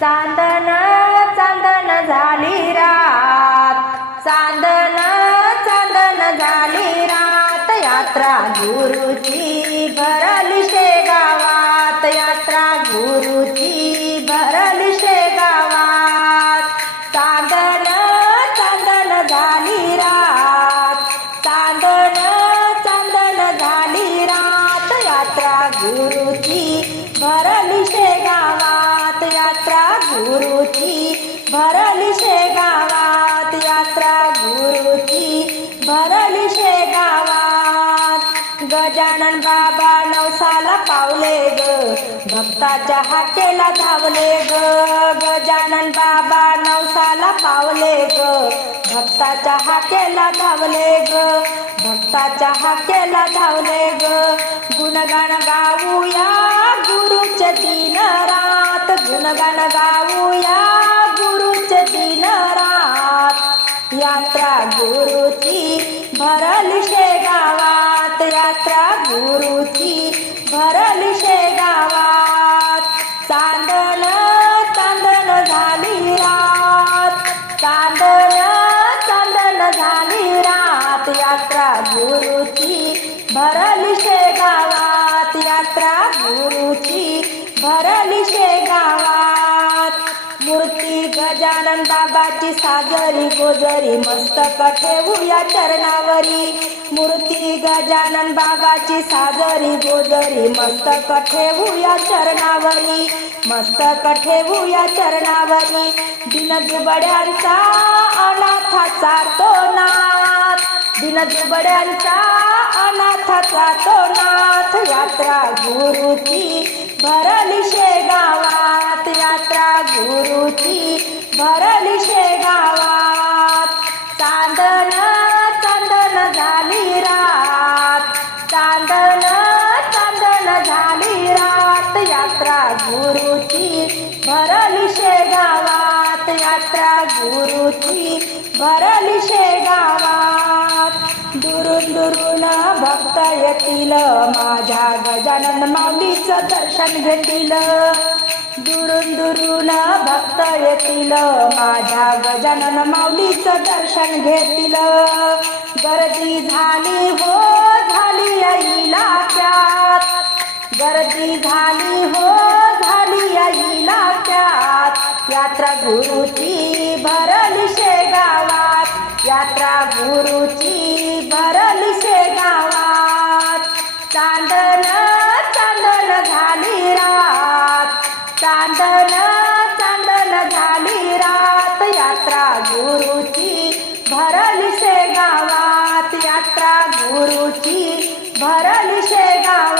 चांदन चांदन झाली रात. चांदन चांदन झाली रात. यात्रा गुरुची भरली शेगावात. यात्रा गुरुची भरली शेगावात. चांदन चांदन झाली रात. चांदन चांदन झाली रात. यात्रा गुरु गुरुची. भरली शेगावात यात्रा गुरुची. भरली शेगावात गजानन बाबा नवसाला पावले ग. भक्ताच्या हाकेला धावले ग. गजानन बाबा नवसाला पावले ग. भक्ताच्या हाकेला धावले ग. भक्ताच्या हाकेला धावले ग. गुणगान गाऊया गुरुच्या दिन रात. गुणगान गाऊया गुरुची भरली शेगावात यात्रा गुरुची भरली शेगावात चांदण चांदण झाली रात. चांदण चांदण झाली रात. यात्रा गुरु गजानन बाबाची साजरी गोजरी मस्तक ठेवूया चरणावरी. मूर्ती गजानन बाबाची साजरी गोजरी मस्तक ठेवूया चरणावरी. मस्तक ठेवूया चरणावरी. दिन दुबड्यांचा अनाथाचा तो नाथ दिन दुबड्यांचा अनाथाचा तो नाथ यात्रा गुरुची भरली शेगावात चांदन चांदन झाली रात. चांदन चांदन झाली रात. यात्रा गुरुची भरली शेगावात. यात्रा गुरुची भरली शेगावात. भक्त येतील. माझ्या गजानन माऊलीचं दर्शन घेतील. दुरून दुरून भक्त येतील. माझ्या गजानन माऊलीचं दर्शन घेतील. गर्दी झाली हो झाली आईला त्यात. गर्दी झाली हो झाली आईला त्यात. यात्रा गुरुची भरली शेगावात यात्रा गुरुची चांदन चांदण झाली रात. यात्रा गुरुची भरली शेगावात. यात्रा गुरुची भरली शेगावात. गावात